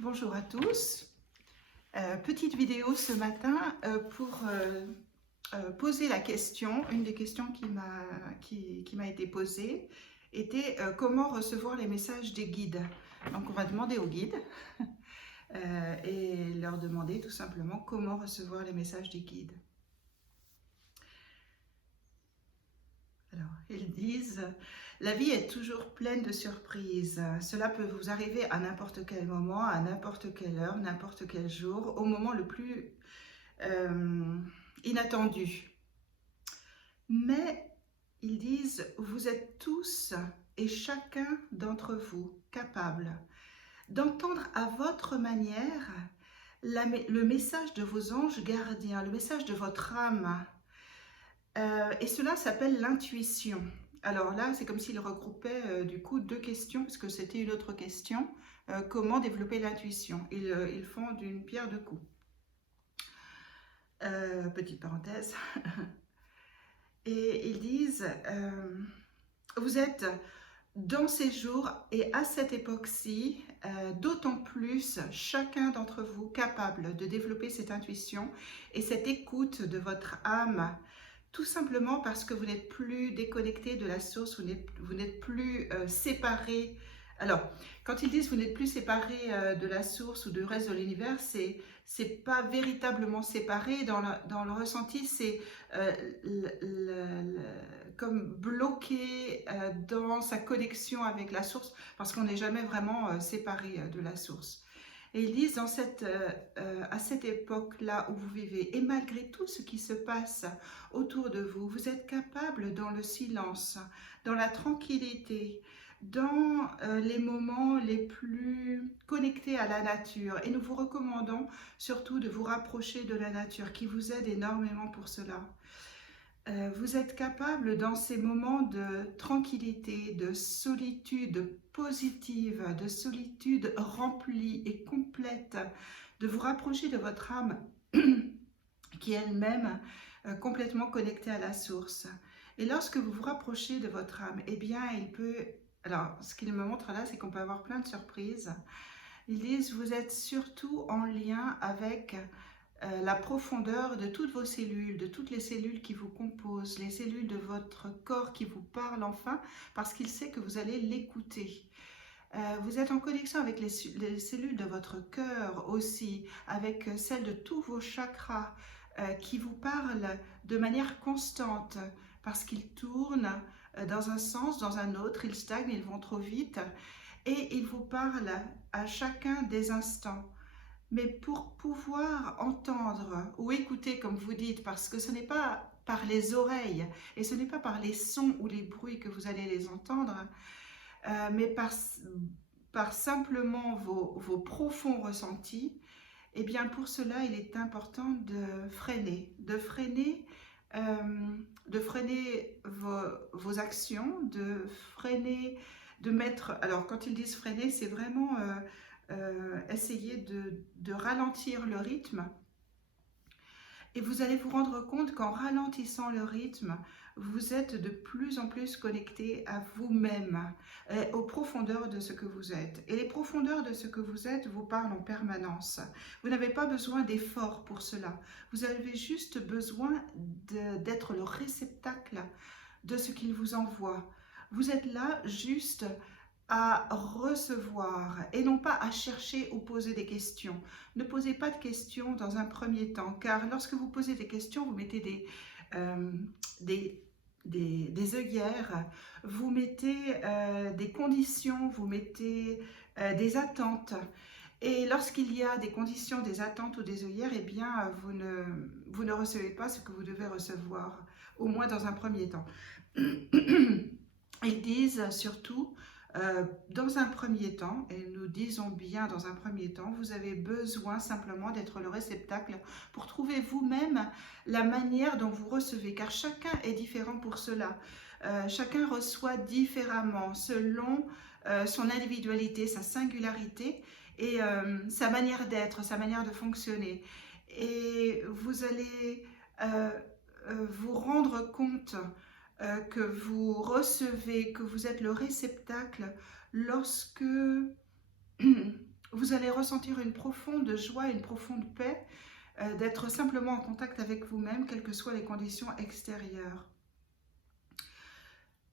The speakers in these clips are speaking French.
Bonjour à tous. Petite vidéo ce matin pour poser la question. Une des questions qui m'a été posée était comment recevoir les messages des guides. Donc on va demander aux guides et leur demander tout simplement comment recevoir les messages des guides. Alors, ils disent: la vie est toujours pleine de surprises. Cela peut vous arriver à n'importe quel moment, à n'importe quelle heure, n'importe quel jour, au moment le plus inattendu. Mais ils disent: vous êtes tous et chacun d'entre vous capables d'entendre à votre manière le message de vos anges gardiens, le message de votre âme. Et cela s'appelle l'intuition. Alors là, c'est comme s'il regroupait du coup deux questions, parce que c'était une autre question. Comment développer l'intuition? Ils font d'une pierre deux coups. Petite parenthèse. Et ils disent, vous êtes dans ces jours et à cette époque-ci, d'autant plus chacun d'entre vous capable de développer cette intuition et cette écoute de votre âme, tout simplement parce que vous n'êtes plus déconnecté de la source, vous n'êtes plus séparé. Alors, quand ils disent vous n'êtes plus séparé de la source ou du reste de l'univers, c'est pas véritablement séparé. Dans le ressenti, c'est comme bloqué dans sa connexion avec la source, parce qu'on n'est jamais vraiment séparé de la source. Et ils disent à cette époque-là où vous vivez, et malgré tout ce qui se passe autour de vous, vous êtes capable dans le silence, dans la tranquillité, dans les moments les plus connectés à la nature. Et nous vous recommandons surtout de vous rapprocher de la nature, qui vous aide énormément pour cela. Vous êtes capable dans ces moments de tranquillité, de solitude positive, de solitude remplie et complète, de vous rapprocher de votre âme qui est elle-même complètement connectée à la source. Et lorsque vous vous rapprochez de votre âme, eh bien, il peut... Alors, ce qu'il me montre là, c'est qu'on peut avoir plein de surprises. Ils disent, vous êtes surtout en lien avec la profondeur de toutes vos cellules, de toutes les cellules qui vous composent, les cellules de votre corps qui vous parlent enfin, parce qu'il sait que vous allez l'écouter. Vous êtes en connexion avec les cellules de votre cœur aussi, avec celles de tous vos chakras qui vous parlent de manière constante, parce qu'ils tournent dans un sens, dans un autre, ils stagnent, ils vont trop vite, et ils vous parlent à chacun des instants. Mais pour pouvoir entendre ou écouter, comme vous dites, parce que ce n'est pas par les oreilles et ce n'est pas par les sons ou les bruits que vous allez les entendre, mais par simplement vos profonds ressentis, et bien pour cela, il est important de freiner, vos actions, de freiner, de mettre... Alors quand ils disent freiner, c'est vraiment essayer de ralentir le rythme. Et vous allez vous rendre compte qu'en ralentissant le rythme, vous êtes de plus en plus connecté à vous-même, aux profondeurs de ce que vous êtes. Et les profondeurs de ce que vous êtes vous parlent en permanence. Vous n'avez pas besoin d'efforts pour cela. Vous avez juste besoin d'être le réceptacle de ce qu'il vous envoie. Vous êtes là juste à recevoir et non pas à chercher ou poser des questions. Ne posez pas de questions dans un premier temps, car lorsque vous posez des questions, vous mettez des œillères, vous mettez des conditions, vous mettez des attentes. Et lorsqu'il y a des conditions, des attentes ou des œillères, eh bien, vous ne recevez pas ce que vous devez recevoir, au moins dans un premier temps. Ils disent surtout, dans un premier temps, et nous disons bien dans un premier temps, vous avez besoin simplement d'être le réceptacle pour trouver vous-même la manière dont vous recevez, car chacun est différent pour cela. Chacun reçoit différemment selon son individualité, sa singularité et sa manière d'être, sa manière de fonctionner. Et vous allez vous rendre compte que vous recevez, que vous êtes le réceptacle lorsque vous vous allez ressentir une profonde joie, une profonde paix, d'être simplement en contact avec vous-même, quelles que soient les conditions extérieures.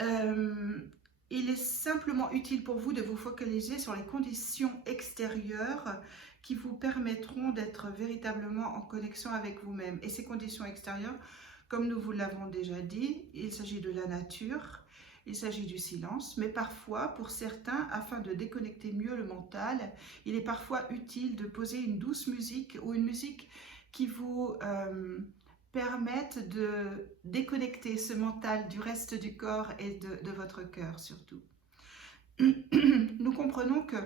Il est simplement utile pour vous de vous focaliser sur les conditions extérieures qui vous permettront d'être véritablement en connexion avec vous-même. Et ces conditions extérieures, comme nous vous l'avons déjà dit, il s'agit de la nature, il s'agit du silence, mais parfois, pour certains, afin de déconnecter mieux le mental, il est parfois utile de poser une douce musique ou une musique qui vous permette de déconnecter ce mental du reste du corps et de votre cœur surtout. Nous comprenons que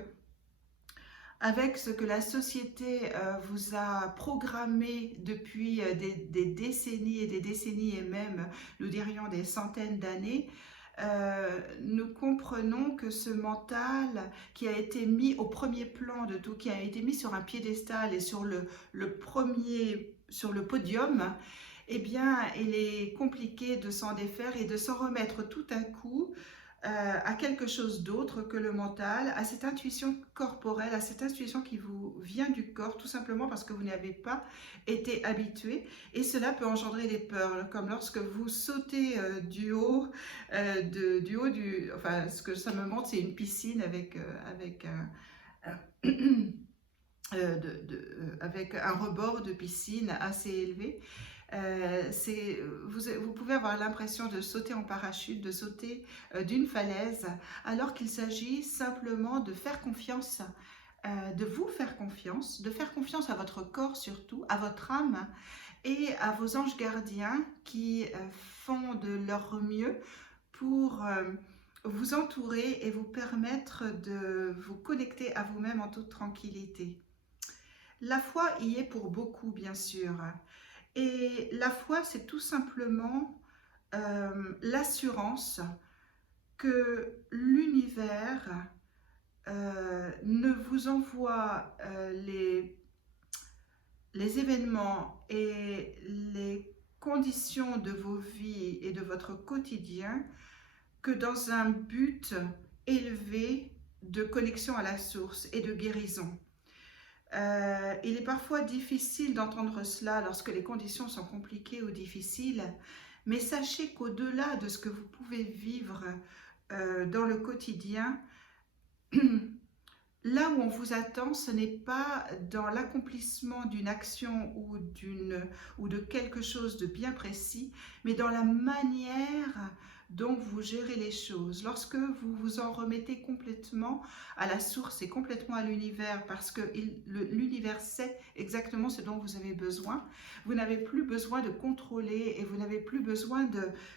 avec ce que la société vous a programmé depuis des décennies et même, nous dirions, des centaines d'années, nous comprenons que ce mental qui a été mis au premier plan de tout, qui a été mis sur un piédestal et sur le podium, eh bien, il est compliqué de s'en défaire et de s'en remettre tout à coup à quelque chose d'autre que le mental, à cette intuition corporelle, à cette intuition qui vous vient du corps, tout simplement parce que vous n'avez pas été habitué. Et cela peut engendrer des peurs, comme lorsque vous sautez du haut, enfin, ce que ça me montre, c'est une piscine avec avec un rebord de piscine assez élevé. Vous pouvez avoir l'impression de sauter en parachute, de sauter d'une falaise, alors qu'il s'agit simplement de faire confiance, de vous faire confiance, de faire confiance à votre corps surtout, à votre âme et à vos anges gardiens qui font de leur mieux pour vous entourer et vous permettre de vous connecter à vous-même en toute tranquillité. La foi y est pour beaucoup, bien sûr. Et la foi, c'est tout simplement l'assurance que l'univers ne vous envoie les événements et les conditions de vos vies et de votre quotidien que dans un but élevé de connexion à la source et de guérison. Il est parfois difficile d'entendre cela lorsque les conditions sont compliquées ou difficiles, mais sachez qu'au-delà de ce que vous pouvez vivre dans le quotidien, là où on vous attend, ce n'est pas dans l'accomplissement d'une action ou de quelque chose de bien précis, mais dans la manière dont vous gérez les choses. Lorsque vous vous en remettez complètement à la source et complètement à l'univers, parce que l'univers sait exactement ce dont vous avez besoin, vous n'avez plus besoin de contrôler et vous n'avez plus besoin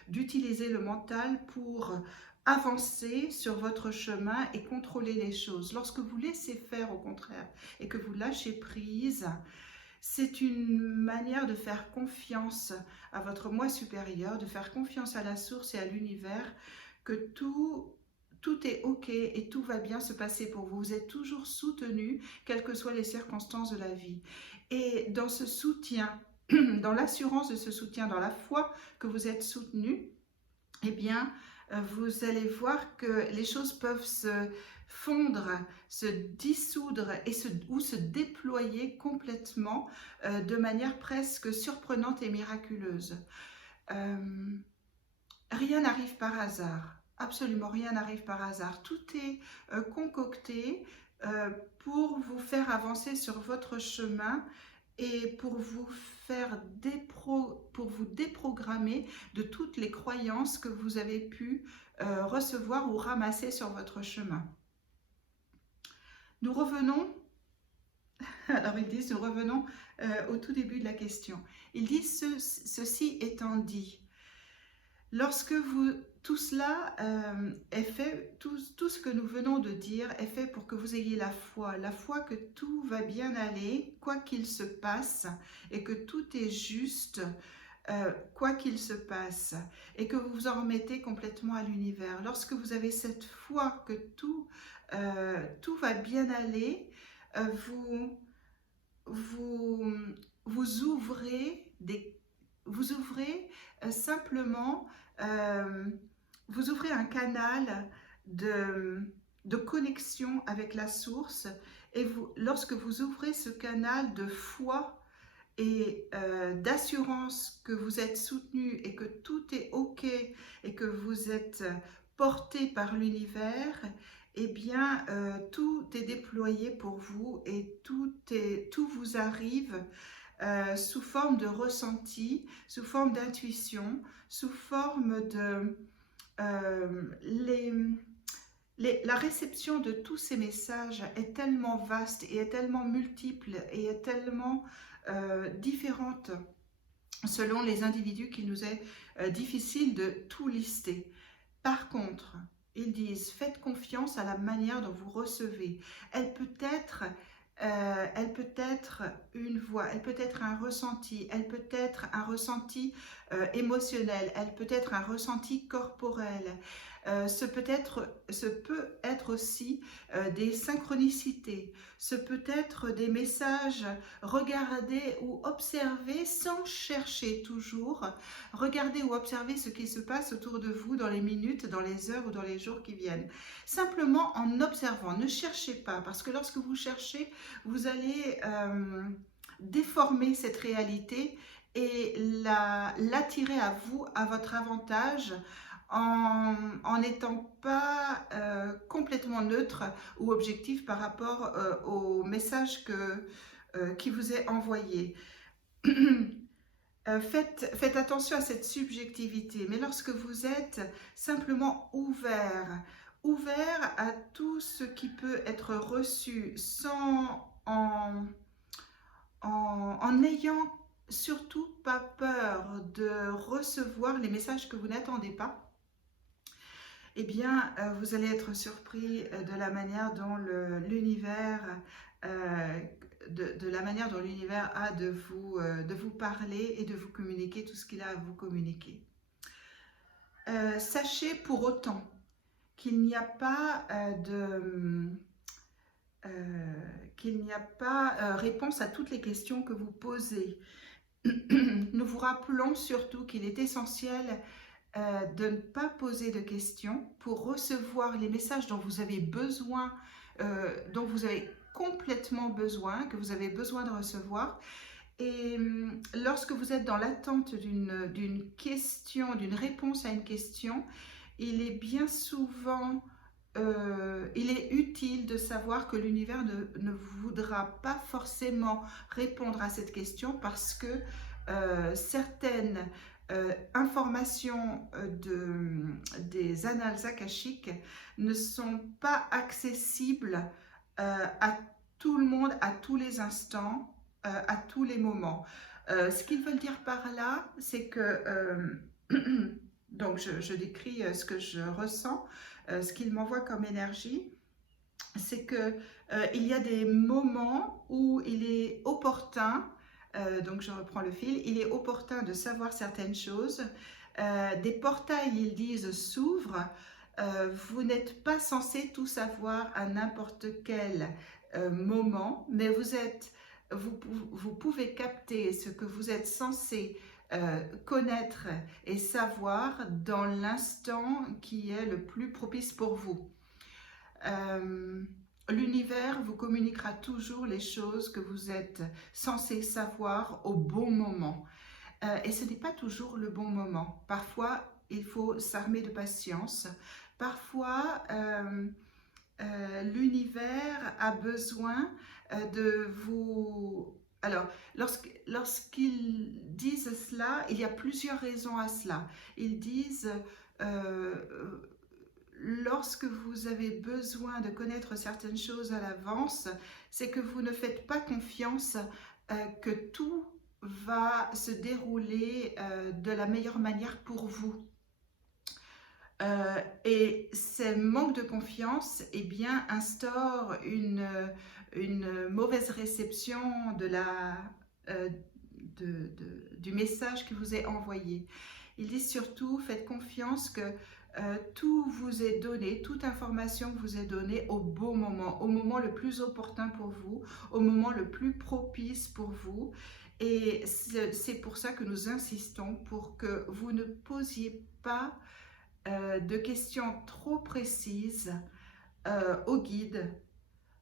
d'utiliser le mental pour avancer sur votre chemin et contrôler les choses. Lorsque vous laissez faire au contraire et que vous lâchez prise, c'est une manière de faire confiance à votre moi supérieur, de faire confiance à la source et à l'univers, que tout est ok et tout va bien se passer pour vous. Vous êtes toujours soutenu, quelles que soient les circonstances de la vie. Et dans ce soutien, dans l'assurance de ce soutien, dans la foi que vous êtes soutenu, eh bien, vous allez voir que les choses peuvent se fondre, se dissoudre ou se déployer complètement de manière presque surprenante et miraculeuse. Rien n'arrive par hasard, absolument rien n'arrive par hasard. Tout est concocté pour vous faire avancer sur votre chemin et pour vous déprogrammer de toutes les croyances que vous avez pu recevoir ou ramasser sur votre chemin. Nous revenons, alors ils disent, nous revenons au tout début de la question. Ils disent, ceci étant dit, lorsque tout cela est fait, tout ce que nous venons de dire est fait pour que vous ayez la foi que tout va bien aller, quoi qu'il se passe, et que tout est juste, quoi qu'il se passe, et que vous vous en remettez complètement à l'univers. Lorsque vous avez cette foi que tout va bien aller, vous ouvrez simplement, vous ouvrez un canal de connexion avec la source. Et lorsque vous ouvrez ce canal de foi et d'assurance que vous êtes soutenu et que tout est OK et que vous êtes porté par l'univers, eh bien, tout est déployé pour vous et tout vous arrive sous forme de ressenti, sous forme d'intuition, sous forme de... la réception de tous ces messages est tellement vaste et est tellement multiple et est tellement différente selon les individus qu'il nous est difficile de tout lister. Par contre, ils disent, faites confiance à la manière dont vous recevez. Elle peut être une voix, elle peut être un ressenti, elle peut être un ressenti émotionnel, elle peut être un ressenti corporel. Ce peut être aussi des synchronicités, ce peut être des messages regardés ou observés sans chercher toujours. Regardez ou observez ce qui se passe autour de vous dans les minutes, dans les heures ou dans les jours qui viennent. Simplement en observant, ne cherchez pas, parce que lorsque vous cherchez, vous allez déformer cette réalité et l'attirer à vous, à votre avantage, en n'étant pas complètement neutre ou objectif par rapport au message qui vous est envoyé. Faites attention à cette subjectivité, mais lorsque vous êtes simplement ouvert à tout ce qui peut être reçu en n'ayant surtout pas peur de recevoir les messages que vous n'attendez pas, eh bien, vous allez être surpris de la manière dont l'univers de la manière dont l'univers a de vous parler et de vous communiquer tout ce qu'il a à vous communiquer. Sachez pour autant qu'il n'y a pas réponse à toutes les questions que vous posez. Nous vous rappelons surtout qu'il est essentiel de ne pas poser de questions pour recevoir les messages dont vous avez besoin, dont vous avez complètement besoin, que vous avez besoin de recevoir. Et lorsque vous êtes dans l'attente d'une question, d'une réponse à une question, il est bien souvent il est utile de savoir que l'univers ne voudra pas forcément répondre à cette question parce que certaines informations des annales akashiques ne sont pas accessibles à tout le monde, à tous les instants, à tous les moments. Ce qu'ils veulent dire par là, c'est que, donc je décris ce que je ressens, ce qu'ils m'envoient comme énergie, c'est que il y a des moments où il est opportun, donc je reprends le fil, il est opportun de savoir certaines choses. Des portails, ils disent, s'ouvrent. Vous n'êtes pas censé tout savoir à n'importe quel moment, mais vous pouvez capter ce que vous êtes censé connaître et savoir dans l'instant qui est le plus propice pour vous. L'univers vous communiquera toujours les choses que vous êtes censé savoir au bon moment. Et ce n'est pas toujours le bon moment. Parfois, il faut s'armer de patience. Parfois, l'univers a besoin de vous... Alors, lorsqu'ils disent cela, il y a plusieurs raisons à cela. Ils disent... lorsque vous avez besoin de connaître certaines choses à l'avance, c'est que vous ne faites pas confiance que tout va se dérouler de la meilleure manière pour vous. Et ce manque de confiance, eh bien, instaure une mauvaise réception du message qui vous est envoyé. Il dit surtout, faites confiance que tout vous est donné, toute information vous est donnée au bon moment, au moment le plus opportun pour vous, au moment le plus propice pour vous. Et c'est pour ça que nous insistons pour que vous ne posiez pas de questions trop précises aux guides,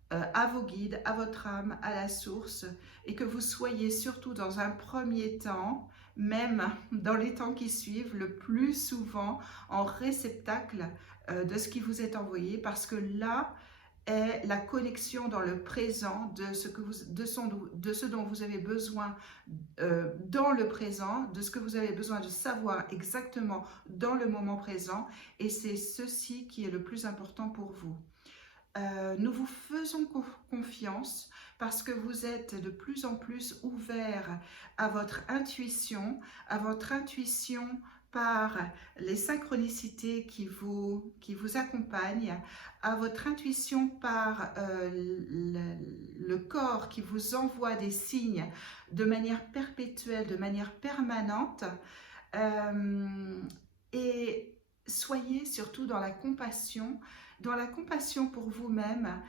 à vos guides, à votre âme, à la source, et que vous soyez surtout dans un premier temps, même dans les temps qui suivent, le plus souvent en réceptacle de ce qui vous est envoyé, parce que là est la connexion dans le présent de ce dont vous avez besoin dans le présent, de ce que vous avez besoin de savoir exactement dans le moment présent, et c'est ceci qui est le plus important pour vous. Nous vous faisons confiance parce que vous êtes de plus en plus ouvert à votre intuition par les synchronicités qui vous accompagnent, à votre intuition par le corps qui vous envoie des signes de manière perpétuelle, de manière permanente. Et soyez surtout dans la compassion pour vous-même,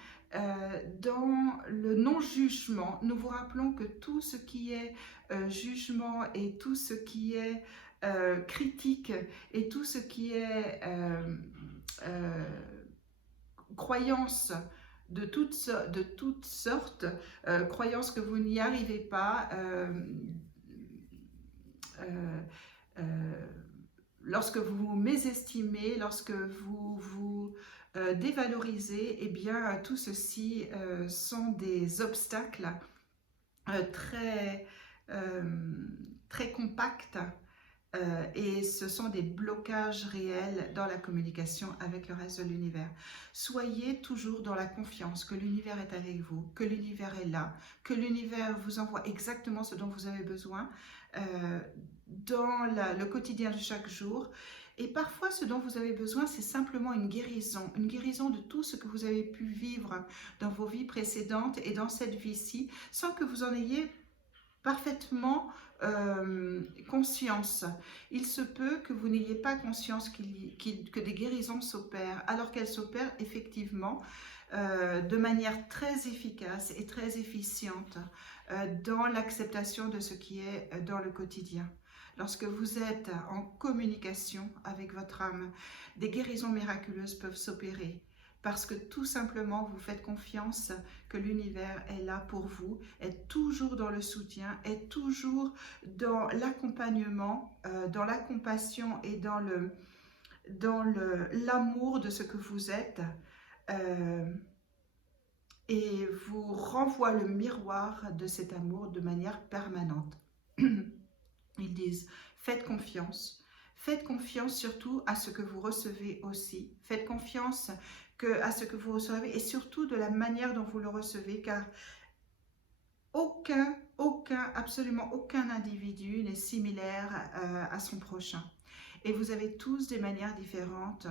dans le non-jugement. Nous vous rappelons que tout ce qui est jugement et tout ce qui est critique et tout ce qui est croyance de toutes sortes, croyance que vous n'y arrivez pas, lorsque vous vous mésestimez, lorsque vous vous dévalorisez, eh bien tout ceci sont des obstacles très, très compacts et ce sont des blocages réels dans la communication avec le reste de l'univers. Soyez toujours dans la confiance que l'univers est avec vous, que l'univers est là, que l'univers vous envoie exactement ce dont vous avez besoin dans le quotidien de chaque jour. Et parfois, ce dont vous avez besoin, c'est simplement une guérison de tout ce que vous avez pu vivre dans vos vies précédentes et dans cette vie-ci, sans que vous en ayez parfaitement conscience. Il se peut que vous n'ayez pas conscience que des guérisons s'opèrent, alors qu'elles s'opèrent effectivement de manière très efficace et très efficiente dans l'acceptation de ce qui est dans le quotidien. Lorsque vous êtes en communication avec votre âme, des guérisons miraculeuses peuvent s'opérer parce que tout simplement vous faites confiance que l'univers est là pour vous, est toujours dans le soutien, est toujours dans l'accompagnement, dans la compassion et dans l'amour de ce que vous êtes, et vous renvoie le miroir de cet amour de manière permanente. Ils disent, faites confiance surtout à ce que vous recevez aussi. Faites confiance à ce que vous recevez et surtout de la manière dont vous le recevez, car absolument aucun individu n'est similaire à son prochain. Et vous avez tous des manières différentes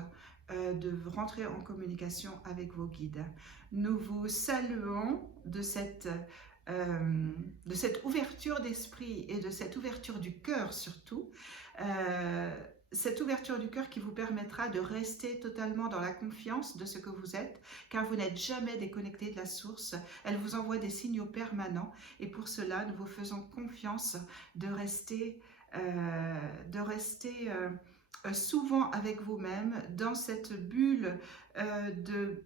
de rentrer en communication avec vos guides. Nous vous saluons de cette ouverture d'esprit et de cette ouverture du cœur surtout, cette ouverture du cœur qui vous permettra de rester totalement dans la confiance de ce que vous êtes, car vous n'êtes jamais déconnecté de la source. Elle vous envoie des signaux permanents et pour cela, nous vous faisons confiance de rester souvent avec vous-même dans cette bulle de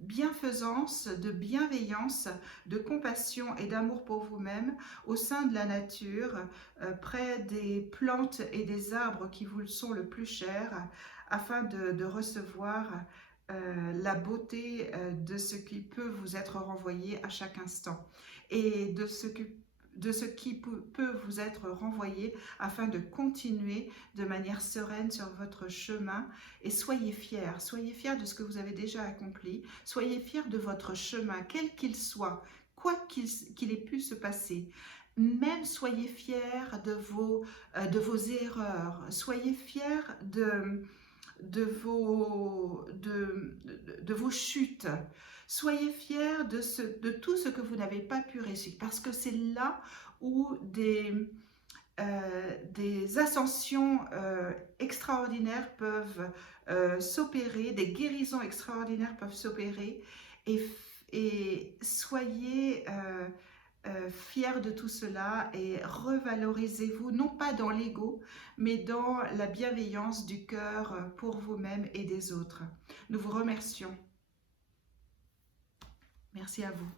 bienfaisance, de bienveillance, de compassion et d'amour pour vous-même au sein de la nature, près des plantes et des arbres qui vous sont le plus chers, afin de recevoir la beauté de ce qui peut vous être renvoyé à chaque instant et de ce qui peut vous être renvoyé afin de continuer de manière sereine sur votre chemin. Et soyez fiers de ce que vous avez déjà accompli, soyez fiers de votre chemin, quel qu'il soit, quoi qu'il ait pu se passer. Même soyez fiers de vos erreurs, soyez fiers de vos chutes. Soyez fiers de tout ce que vous n'avez pas pu réussir, parce que c'est là où des ascensions extraordinaires peuvent s'opérer, des guérisons extraordinaires peuvent s'opérer, et soyez fiers de tout cela et revalorisez-vous, non pas dans l'ego, mais dans la bienveillance du cœur pour vous-même et des autres. Nous vous remercions. Merci à vous.